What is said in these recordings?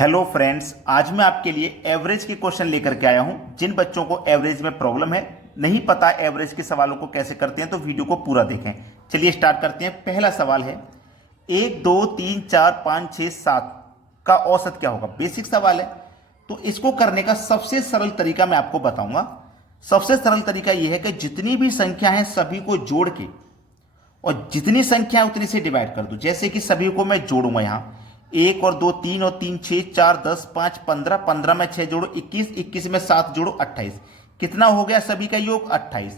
Hello friends, आज मैं आपके लिए एवरेज के क्वेश्चन लेकर के आया हूं। जिन बच्चों को एवरेज में प्रॉब्लम है, नहीं पता एवरेज के सवालों को कैसे करते हैं, तो वीडियो को पूरा देखें। चलिए स्टार्ट करते हैं। पहला सवाल है 1 2 3 4 5 6 7 का औसत क्या होगा। बेसिक सवाल है, तो इसको करने का सबसे सरल तरीका मैं आपको बताऊंगा। सबसे सरल तरीका यह है कि जितनी भी संख्या है सभी को जोड़ के और जितनी संख्या है उतनी से डिवाइड कर दो। जैसे कि सभी को मैं जोड़ूंगा, यहां 1 और 2 3 और 3 6 4 10 5 15 15 में 6 जोड़ो 21 21 में 7 जोड़ो 28। कितना हो गया सभी का योग 28।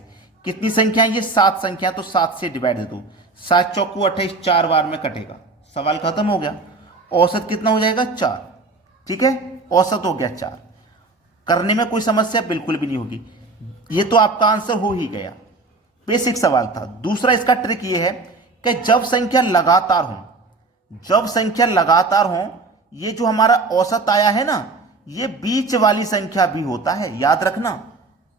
कितनी संख्या है ये 7 संख्या, तो 7 से डिवाइड दे दो। 7 चौकू 28, 4 बार में कटेगा। सवाल खत्म हो गया। औसत कितना हो जाएगा 4। ठीक है, औसत हो गया 4। करने में कोई समस्या बिल्कुल भी नहीं होगी। ये तो आपका आंसर हो ही गया। बेसिक सवाल था। दूसरा इसका ट्रिक ये है कि जब संख्या लगातार हो, ये जो हमारा औसत आया है ना, ये बीच वाली संख्या भी होता है, याद रखना।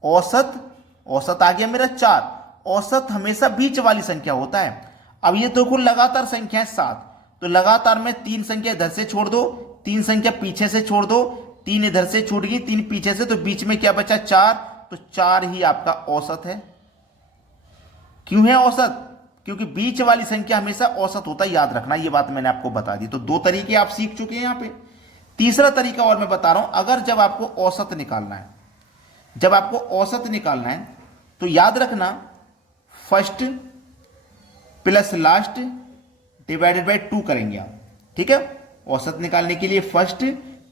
औसत आ गया मेरा 4। औसत हमेशा बीच वाली संख्या होता है। अब ये तो कुल लगातार संख्या है 7, तो लगातार में 3 संख्या इधर से छोड़ दो, 3 संख्या पीछे से छोड़ दो, 3 इधर से छूट गई, 3 पीछे से, तो बीच में क्या बचा 4। तो 4 ही आपका औसत है। क्यों है औसत? क्योंकि बीच वाली संख्या हमेशा औसत होता है, याद रखना। ये बात मैंने आपको बता दी। तो 2 तरीके आप सीख चुके हैं यहां पे। तीसरा तरीका और मैं बता रहा हूं। अगर जब आपको औसत निकालना है, तो याद रखना first plus last divided by 2 करेंगे आप। ठीक है, औसत निकालने के लिए first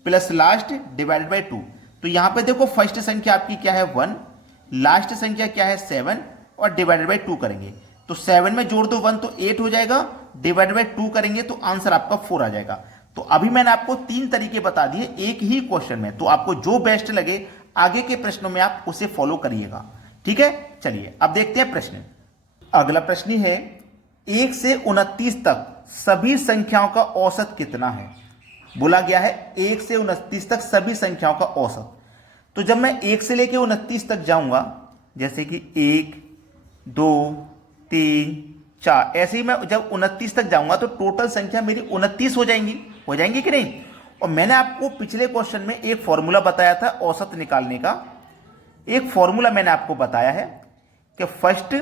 plus last divided by 2। तो यहां पे देखो, फर्स्ट संख्या आपकी क्या है 1, लास्ट संख्या क्या है 7 और डिवाइडेड बाय 2 करेंगे। तो 7 में जोड़ दो 1 तो 8 हो जाएगा, डिवाइड बाय 2 करेंगे तो आंसर आपका 4 आ जाएगा। तो अभी मैंने आपको 3 तरीके बता दिए एक ही क्वेश्चन में। तो आपको जो बेस्ट लगे आगे के प्रश्नों में आप उसे फॉलो करिएगा। ठीक है, चलिए अब देखते हैं प्रश्न। अगला प्रश्न है 1 से 29 तक सभी संख्याओं का औसत कितना है। बोला गया है 1 से 29 तक सभी संख्याओं का औसत। तो जब मैं 1 से लेकर 29 तक जाऊंगा, जैसे कि 1 2 3 4, ऐसे ही मैं जब 29 तक जाऊंगा तो टोटल संख्या मेरी 29 हो जाएंगी कि नहीं। और मैंने आपको पिछले क्वेश्चन में एक फॉर्मूला बताया था औसत निकालने का। एक फॉर्मूला मैंने आपको बताया है कि first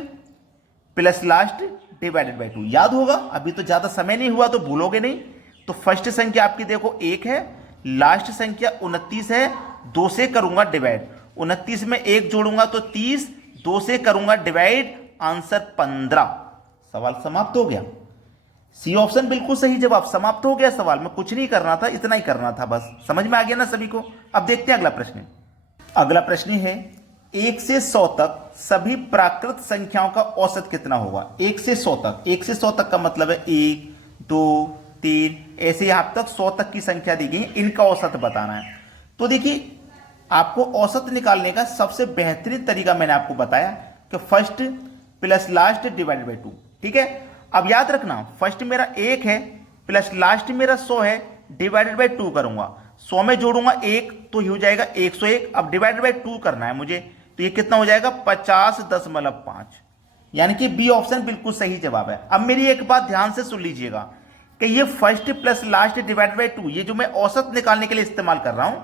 plus last divided by 2, याद होगा। अभी तो ज्यादा समय नहीं हुआ तो भूलोगे नहीं। तो फर्स्ट संख्या आपकी देखो 1 है, लास्ट संख्या 29 है, 2 से करूंगा डिवाइड, 29 में 1 जोड़ूंगा तो 30, 2 से करूंगा डिवाइड, आंसर 15। सवाल समाप्त हो गया। सी ऑप्शन बिल्कुल सही जवाब। समाप्त हो गया सवाल में, कुछ नहीं करना था, इतना ही करना था बस। समझ में आ गया ना सभी को। अब देखते हैं अगला प्रश्न। अगला प्रश्न है 1 से 100 तक सभी प्राकृत संख्याओं का औसत कितना होगा। 1 से 100 तक, 1 से 100 तक का मतलब है 1 2 3, ऐसे यहां तक 100 तक की संख्या दी गई, इनका औसत बताना है। तो देखिए, आपको औसत निकालने का सबसे बेहतरीन तरीका मैंने आपको बताया कि first plus last divided by 2। ठीक है, अब याद रखना फर्स्ट मेरा 1 है, प्लस लास्ट मेरा 100 है, डिवाइडेड बाय 2 करूंगा। 100 में जोड़ूंगा 1 तो हो जाएगा 101। अब डिवाइडेड बाय 2 करना है मुझे, तो ये कितना हो जाएगा 50.5। यानी कि बी ऑप्शन बिल्कुल सही जवाब है। अब मेरी एक बात ध्यान से सुन लीजिएगा कि ये first plus last divided by 2, ये जो मैं औसत निकालने के लिए इस्तेमाल कर रहा हूं,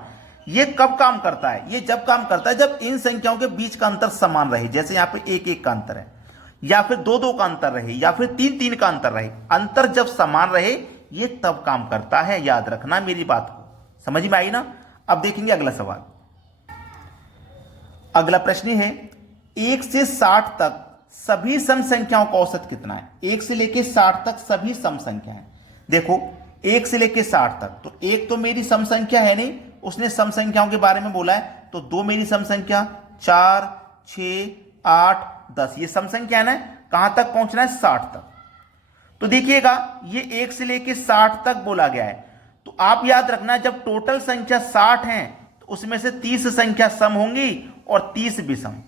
ये कब काम करता है। ये जब काम करता है जब इन संख्याओं के बीच का अंतर समान रहे। जैसे यहां पे 1 का अंतर है, या फिर 2 का अंतर रहे, या फिर 3 का अंतर रहे। अंतर जब समान रहे ये तब काम करता है। याद रखना मेरी बात को। समझ में आई ना। अब देखेंगे अगला सवाल। अगला प्रश्न है 1 से 60 तक सभी सम संख्याओं का औसत कितना है। 1 से लेकर 60 तक सभी सम संख्याएं। देखो 1 से लेकर 60 तक, तो 1 तो मेरी सम संख्या है नहीं, उसने सम संख्याओं के बारे में बोला है। तो 2 मेरी सम संख्या, 4 6 8 10, ये सम संख्या है ना। कहां तक पहुंचना है 60 तक। तो देखिएगा ये 1 से लेकर 60 तक बोला गया है। तो आप याद रखना जब टोटल संख्या 60 है तो उसमें से 30 संख्या सम होंगी और 30 विषम।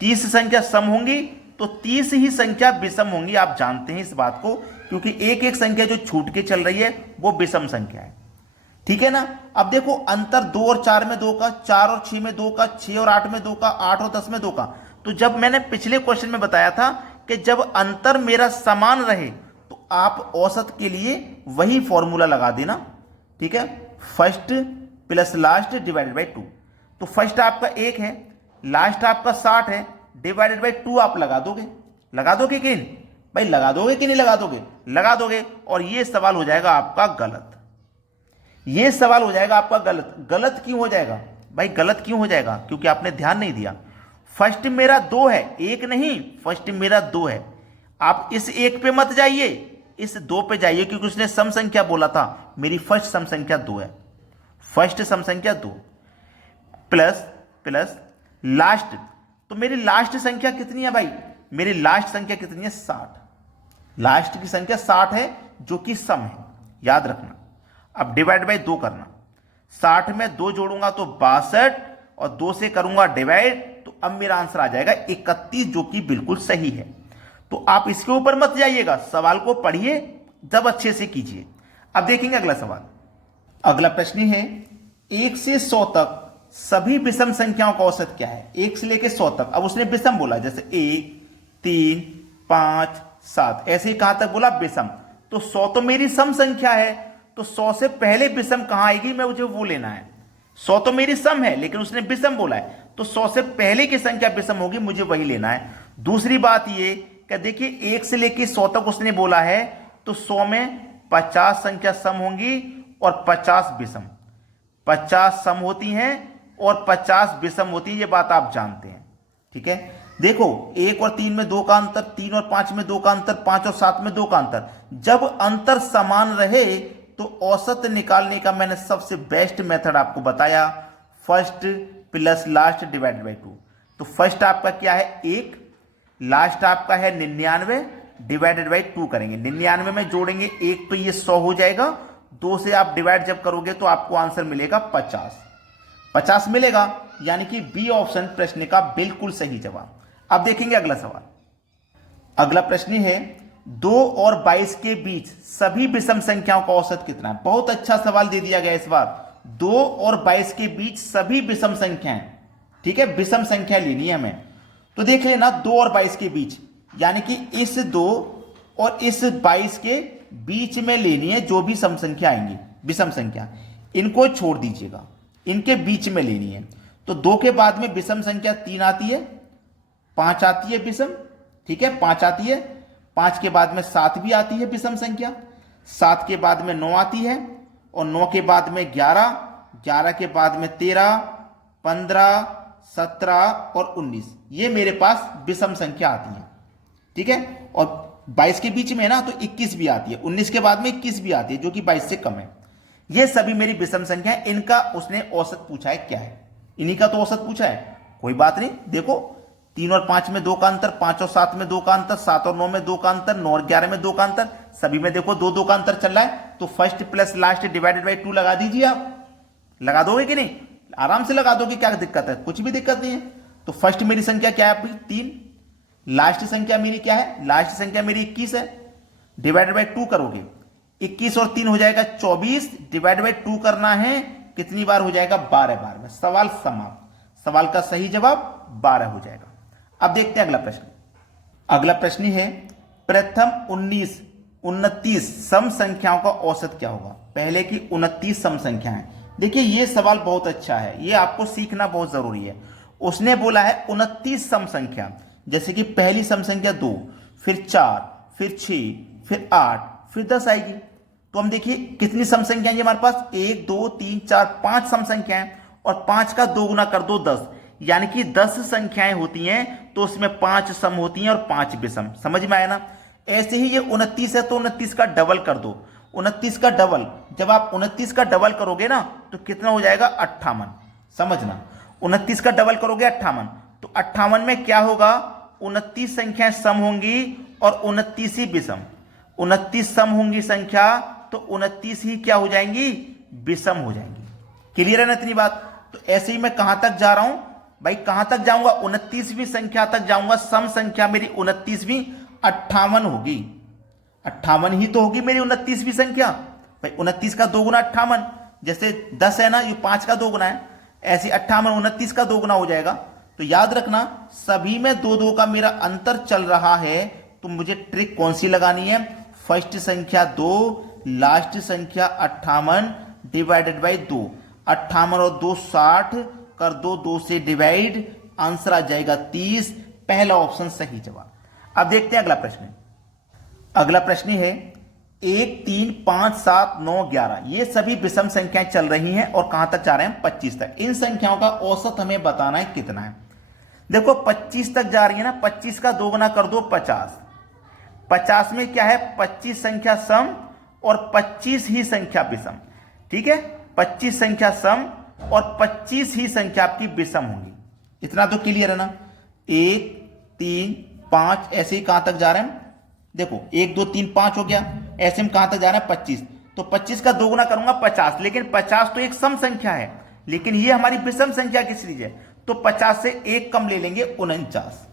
30 संख्या सम होंगी तो 30 ही संख्या विषम होंगी। आप जानते हैं इस बात को, क्योंकि एक संख्या जो छूट के चल रही है वो विषम संख्या है। ठीक है ना। अब देखो अंतर 2 और 4 में 2 का, 4 और 6 में 2 का, 6 और 8 में 2 का, 8 और 10 में 2 का। तो जब मैंने पिछले क्वेश्चन में बताया था कि जब अंतर मेरा समान रहे तो आप औसत के लिए वही फॉर्मूला लगा देना। ठीक है, first plus last divided by 2। तो फर्स्ट आपका 1 है, लास्ट आपका 60 है, डिवाइडेड बाई 2 आप लगा दोगे कि नहीं भाई, लगा दोगे कि नहीं लगा दोगे। और ये सवाल हो जाएगा आपका गलत, ये सवाल हो जाएगा आपका गलत। गलत क्यों हो जाएगा भाई, गलत क्यों हो जाएगा? क्योंकि आपने ध्यान नहीं दिया। फर्स्ट मेरा 2 है, 1 नहीं, फर्स्ट मेरा 2 है। आप इस 1 पे मत जाइए, इस 2 पे जाइए, क्योंकि उसने सम संख्या बोला था। मेरी फर्स्ट सम संख्या 2 है, फर्स्ट सम संख्या 2 प्लस प्लस लास्ट। तो मेरी लास्ट संख्या कितनी है भाई? मेरी लास्ट संख्या कितनी है? 60। लास्ट की संख्या 60 है, जो कि सम है, याद रखना। अब डिवाइड बाई 2 करना, 60 में 2 जोड़ूंगा तो 62 और 2 से करूंगा डिवाइड, तो अब मेरा आंसर आ जाएगा 31, जो कि बिल्कुल सही है। तो आप इसके ऊपर मत जाइएगा, सवाल को पढ़िए, जब अच्छे से कीजिए। अब देखेंगे अगला सवाल। अगला प्रश्न है 1 से 100 तक सभी विषम संख्याओं का औसत क्या है? 1 से लेकर 100 तक। अब उसने विषम बोला, जैसे 1, 3, 5, 7, ऐसे ही कहां तक बोला? विषम। तो 100 तो मेरी सम संख्या है, तो 100 से पहले विषम कहां आएगी, मैं मुझे वो लेना है। 100 तो मेरी सम है, लेकिन उसने विषम बोला है, तो 100 से पहले की संख्या विषम होगी, मुझे वही लेना है। दूसरी बात ये कि देखिए 1 से लेकर 100 तक उसने बोला है, तो 100 में 50 संख्या सम होंगी और 50 विषम। 50 सम होती हैं और 50 विषम होती है, ये बात आप जानते हैं, ठीक है। देखो 1 और 3 में 2 का अंतर, 3 और 5 में 2 का अंतर, 5 और 7 में 2 का अंतर। जब अंतर समान रहे तो औसत निकालने का मैंने सबसे बेस्ट मेथड आपको बताया, first plus last divided by 2। तो फर्स्ट आपका क्या है? 1, लास्ट आपका है 99 डिवाइडेड बाई 2 करेंगे। 99 में जोड़ेंगे 1 तो ये 100 हो जाएगा, 2 से आप डिवाइड जब करोगे तो आपको आंसर मिलेगा 50 मिलेगा, यानी कि बी ऑप्शन प्रश्न का बिल्कुल सही जवाब। अब देखेंगे अगला सवाल। अगला प्रश्न है 2 और 22 के बीच सभी विषम संख्याओं का औसत कितना है? बहुत अच्छा सवाल दे दिया गया इस बार। 2 और 22 के बीच सभी विषम संख्याएं, ठीक है, विषम संख्या लेनी है हमें। तो देख लेना 2 और 22 के बीच, यानी कि इस 2 और इस 22 के बीच में लेनी है जो भी सम संख्या आएंगी, विषम संख्या, इनको छोड़ दीजिएगा, इनके बीच में लेनी है। तो 2 के बाद में विषम संख्या 3 आती है, 5 आती है विषम, ठीक है, 5 आती है। 5 के बाद में 7 भी आती है विषम संख्या, 7 के बाद में 9 आती है, और 9 के बाद में 11, 11 के बाद में 13, 15, 17 और 19, ये मेरे पास विषम संख्या आती है, ठीक है। और 22 के बीच में ना तो 21 भी आती है, 19 के बाद में 21 भी आती है, जो कि 22 से कम है। ये सभी मेरी विषम संख्या है। इनका उसने औसत पूछा है क्या है, इन्हीं का तो औसत पूछा है, कोई बात नहीं। देखो 3 और 5 में 2 का अंतर, 5 और 7 में 2 का अंतर, 7 और 9 में 2 का अंतर, 9 और 11 में 2 का अंतर, सभी में देखो 2 2 का अंतर चल रहा है। तो first plus last divided by 2 लगा दीजिए। आप लगा दोगे कि नहीं? आराम से लगा दोगे, क्या दिक्कत है? कुछ भी दिक्कत नहीं है। तो फर्स्ट मेरी संख्या क्या है? 3। लास्ट संख्या मेरी क्या है? लास्ट संख्या मेरी 21 है, डिवाइडेड बाई 2 करोगे, 21 और 3 हो जाएगा 24, डिवाइड बाई 2 करना है, कितनी बार हो जाएगा? 12 बार में। सवाल समाप्त। सवाल का सही जवाब 12 हो जाएगा। अब देखते हैं अगला प्रश्न। अगला प्रश्न है प्रथम 29 सम संख्याओं का औसत क्या होगा? पहले की 29 सम संख्याएं। देखिए ये सवाल बहुत अच्छा है, ये आपको सीखना बहुत जरूरी है। उसने बोला है 29 सम संख्या, जैसे कि पहली सम संख्या 2, फिर 4, फिर 6, फिर 8, फिर 10 आएगी। तो हम देखिए कितनी सम संख्या है हमारे पास? 1 2 3 4 5 सम संख्याएं, और 5 का 2 गुना कर दो 10, यानी कि 10 संख्याएं होती हैं, तो उसमें 5 सम होती हैं और 5 विषम। समझ में आया ना? ऐसे ही ये 29 है, तो 29 का डबल कर दो। 29 का डबल, जब आप 29 का डबल करोगे ना तो कितना हो जाएगा? 58। समझना, 29 का डबल करोगे 58, तो 58 में क्या होगा? 29 संख्याएं सम होंगी और 29 ही विषम। 29 सम होंगी संख्या, तो 29 ही क्या हो जाएंगी? विषम हो जाएंगी। क्लियर है ना इतनी बात? तो ऐसे ही मैं कहां तक जा रहा हूं भाई? कहां तक जाऊंगा? 29वीं संख्या तक जाऊंगा। सम संख्या मेरी 29वीं 58 होगी। 58 ही तो होगी मेरी 29वीं संख्या भाई। 29 का 2 गुना 58, जैसे 10 है ना, ये 5 का 2 गुना है, ऐसे 58 29 का 2 गुना हो जाएगा। तो याद रखना सभी में 2 2 का मेरा अंतर चल रहा है, तो मुझे ट्रिक कौन सी लगानी है? फर्स्ट संख्या 2, लास्ट संख्या 58 डिवाइडेड बाई 2। 58 और 2 60, कर दो 2 से डिवाइड, आंसर आ जाएगा 30। पहला ऑप्शन सही जवाब। अब देखते हैं अगला प्रश्न। अगला प्रश्न है 1 3 5 7 9 11, ये सभी विषम संख्याएं चल रही हैं और कहां तक जा रहे हैं 25 तक। इन संख्याओं का औसत हमें बताना है कितना है। देखो 25 तक जा रही है ना, 25 का 2 गुना कर दो 50। 50 में क्या है, 25 संख्या सम और 25 ही संख्या विषम। ठीक है, 25 संख्या सम और 25 ही संख्या आपकी विषम होंगी। इतना तो क्लियर है ना। 1 3 5 ऐसे ही कहां तक जा रहे हैं, देखो 1 2 3 5 हो गया, ऐसे में कहां तक जा रहा है 25। तो 25 का 2 गुना करूंगा 50, लेकिन 50 तो एक सम संख्या है, लेकिन ये हमारी विषम संख्या की सीरीज है, तो 50 से एक कम ले लेंगे 49।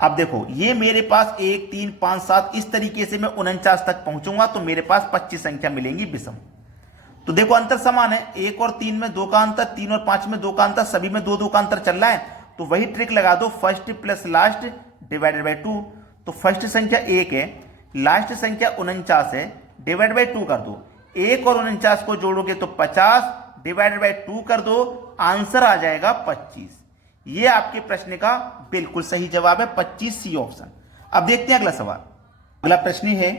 अब देखो ये मेरे पास 1 3 5 7 इस तरीके से मैं 49 तक पहुंचूंगा तो मेरे पास 25 संख्या मिलेंगी विषम। तो देखो अंतर समान है, 1 और 3 में 2 का अंतर, 3 और 5 में 2 का अंतर, सभी में 2 2 का अंतर चल रहा है। तो वही ट्रिक लगा दो, first plus last divided by 2। तो फर्स्ट संख्या 1 है, लास्ट संख्या 49 है, डिवाइड बाई 2 कर दो। 1 और 49 को जोड़ोगे तो 50, डिवाइडेड बाई 2 कर दो, आंसर आ जाएगा 25। ये आपके प्रश्न का बिल्कुल सही जवाब है, 25 सी ऑप्शन। अब देखते हैं अगला सवाल। अगला प्रश्न है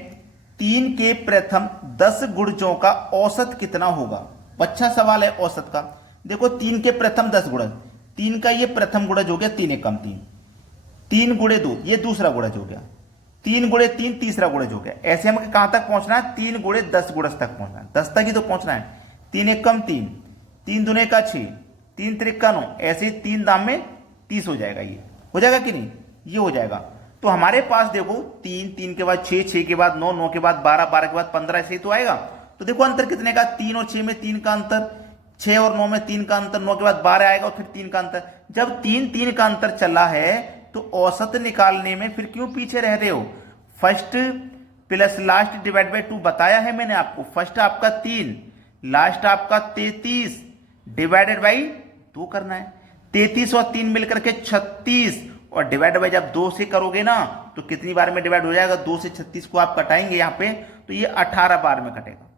3 के प्रथम 10 गुणजों का औसत कितना होगा। अच्छा सवाल है औसत का। देखो 3 के प्रथम 10 गुणज, 3 का ये प्रथम गुणज हो गया, 3 एकम 3, 3 गुणे 2 ये दूसरा गुणज हो गया, 3 गुणे 3 तीसरा गुणज हो गया। ऐसे हमें कहां तक पहुंचना है, 3 गुणे 10 गुणज तक पहुंचना है, 10 तक ही तो पहुंचना है। 3 एकम 3, 3 दूने का 6, 3 त्रिका 9, ऐसे 3 दाम में 30 हो जाएगा। ये हो जाएगा कि नहीं, ये हो जाएगा। तो हमारे पास देखो 3, 3 के बाद 6, 6 के बाद 9, 9 के बाद 12, 12 के बाद 15, ऐसे ही तो आएगा। तो देखो अंतर कितने का, 3 और 6 में 3 का अंतर, 6 और 9 में 3 का अंतर, 9 के बाद 12 आएगा और फिर 3 का अंतर। जब 3 3 का अंतर चला है तो औसत निकालने में फिर क्यों पीछे रह रहे हो। First plus last divide by 2 बताया है मैंने आपको। फर्स्ट आपका 3, लास्ट आपका 33, डिवाइडेड बाई 2 करना है। 33 और 3 मिलकर के 36, और डिवाइड बाई जब 2 से करोगे ना तो कितनी बार में डिवाइड हो जाएगा, 2 से 36 को आप कटाएंगे यहां पे तो ये 18 बार में कटेगा।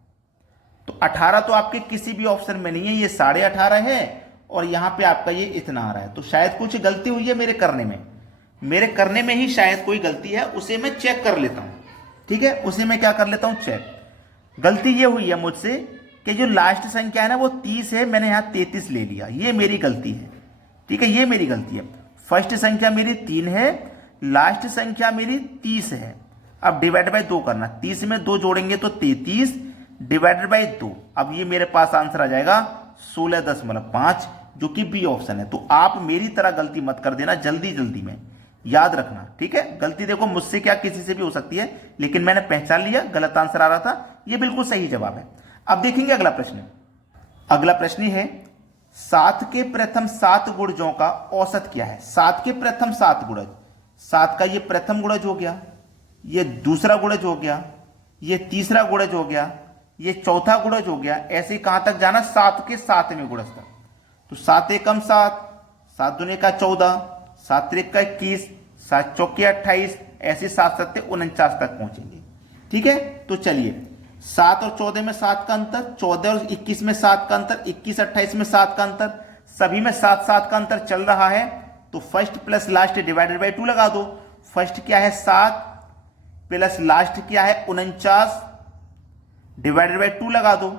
तो 18 तो आपके किसी भी ऑप्शन में नहीं है, ये 18.5 है और यहां पे आपका ये इतना आ रहा है। तो शायद कुछ गलती हुई है मेरे करने में ही शायद कोई गलती है, उसे मैं चेक कर लेता हूं। ठीक है, उसे मैं क्या कर लेता हूं, चेक। गलती ये हुई है मुझसे कि जो लास्ट संख्या है ना वो 30 है, मैंने यहां 33 ले लिया, ये मेरी गलती है। ठीक है, ये मेरी गलती है। फर्स्ट संख्या मेरी 3 है, लास्ट संख्या मेरी 30 है। अब डिवाइड बाई 2 करना, 30 में 2 जोड़ेंगे तो 33, डिवाइडेड बाई 2। अब ये मेरे पास आंसर आ जाएगा 16.5, जो कि बी ऑप्शन है। तो आप मेरी तरह गलती मत कर देना जल्दी जल्दी में, याद रखना। ठीक है, गलती देखो मुझसे क्या किसी से भी हो सकती है, लेकिन मैंने पहचान लिया गलत आंसर आ रहा था, ये बिल्कुल सही जवाब है। अब देखेंगे अगला प्रश्न। अगला प्रश्न है 7 के प्रथम 7 गुणजों का औसत क्या है। 7 के प्रथम 7 गुणज, 7 का ये प्रथम गुणज हो गया, ये दूसरा गुणज हो गया, ये तीसरा गुणज हो गया, ये चौथा गुणज हो गया। ऐसे ही कहां तक जाना, 7 के 7वें गुणज तक। तो 7 एकम 7, 7 दूने का 14, 7 त्रिक का 21, 7 चौके 28, ऐसे 7 7 49 तक पहुंचेंगे। ठीक है, तो चलिए 7 और 14 में 7 का अंतर, 14 और 21 में 7 का अंतर, 21 28 में 7 का अंतर, सभी में 7 7 का अंतर चल रहा है। तो first plus last divided by 2 लगा दो। फर्स्ट क्या है 7 प्लस लास्ट क्या है 49, डिवाइडेड बाई 2 लगा दो।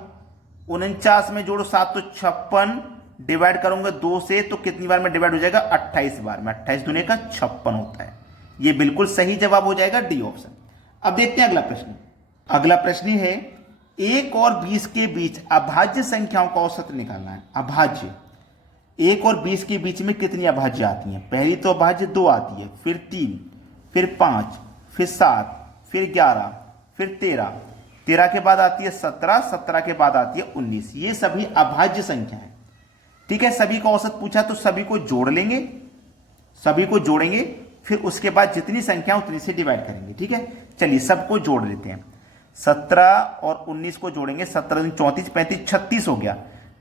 49 में जोड़ो 7 तो 56, डिवाइड करूंगा 2 से तो कितनी बार में डिवाइड हो जाएगा, 28 बार में। 28 दूने का 56 होता है। ये बिल्कुल सही जवाब हो जाएगा डी ऑप्शन। अब देखते हैं अगला प्रश्न। अगला प्रश्न है 1 और 20 के बीच अभाज्य संख्याओं का औसत निकालना है। अभाज्य 1 और 20 के बीच में कितनी अभाज्य आती हैं। पहली तो अभाज्य 2 आती है, फिर 3, फिर 5, फिर 7, फिर 11, फिर 13, 13 के बाद आती है 17, 17 के बाद आती है 19। ये सभी अभाज्य संख्या है। ठीक है, सभी का औसत पूछा तो सभी को जोड़ लेंगे, सभी को जोड़ेंगे, फिर उसके बाद जितनी संख्या उतनी से डिवाइड करेंगे। ठीक है, चलिए सबको जोड़ लेते हैं। 17 और 19 को जोड़ेंगे, 17 34 35 36 हो गया।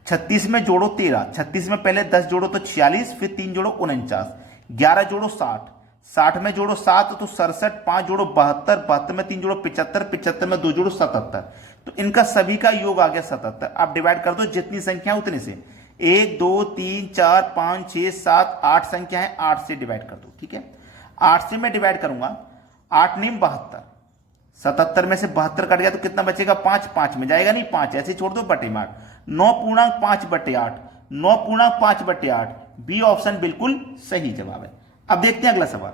36 में जोड़ो 13, 36 में पहले 10 जोड़ो तो 46, फिर 3 जोड़ो 49, 11 जोड़ो 60, 60 में जोड़ो 7 तो 67, 5 जोड़ो 72, 72 में 3 जोड़ो 75, 75 में 2 जोड़ो 77, तो इनका सभी का योग आ गया 77। आप डिवाइड कर दो जितनी संख्या उतने से, 1 2 3 4 5 6 7 8 संख्या है, 8 से डिवाइड कर दो। ठीक है, 8 से मैं डिवाइड करूंगा, 8 नीम 72, 77 में से 72 कट गया तो कितना बचेगा, 5, 5 में जाएगा नहीं, 5 ऐसे छोड़ दो, बटे मार 9.5/8, 9.5/8, बी ऑप्शन बिल्कुल सही जवाब है। अब देखते हैं अगला सवाल।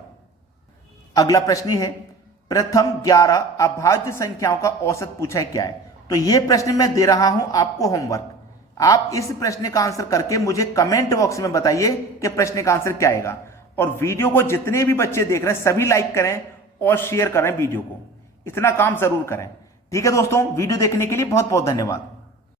अगला प्रश्न है, प्रथम 11 अभाज्य संख्याओं का औसत पूछा है क्या है। तो यह प्रश्न मैं दे रहा हूं आपको होमवर्क, आप इस प्रश्न का आंसर करके मुझे कमेंट बॉक्स में बताइए कि प्रश्न का आंसर क्या आएगा। और वीडियो को जितने भी बच्चे देख रहे हैं सभी लाइक करें और शेयर करें वीडियो को, इतना काम जरूर करें। ठीक है दोस्तों, वीडियो देखने के लिए बहुत बहुत धन्यवाद।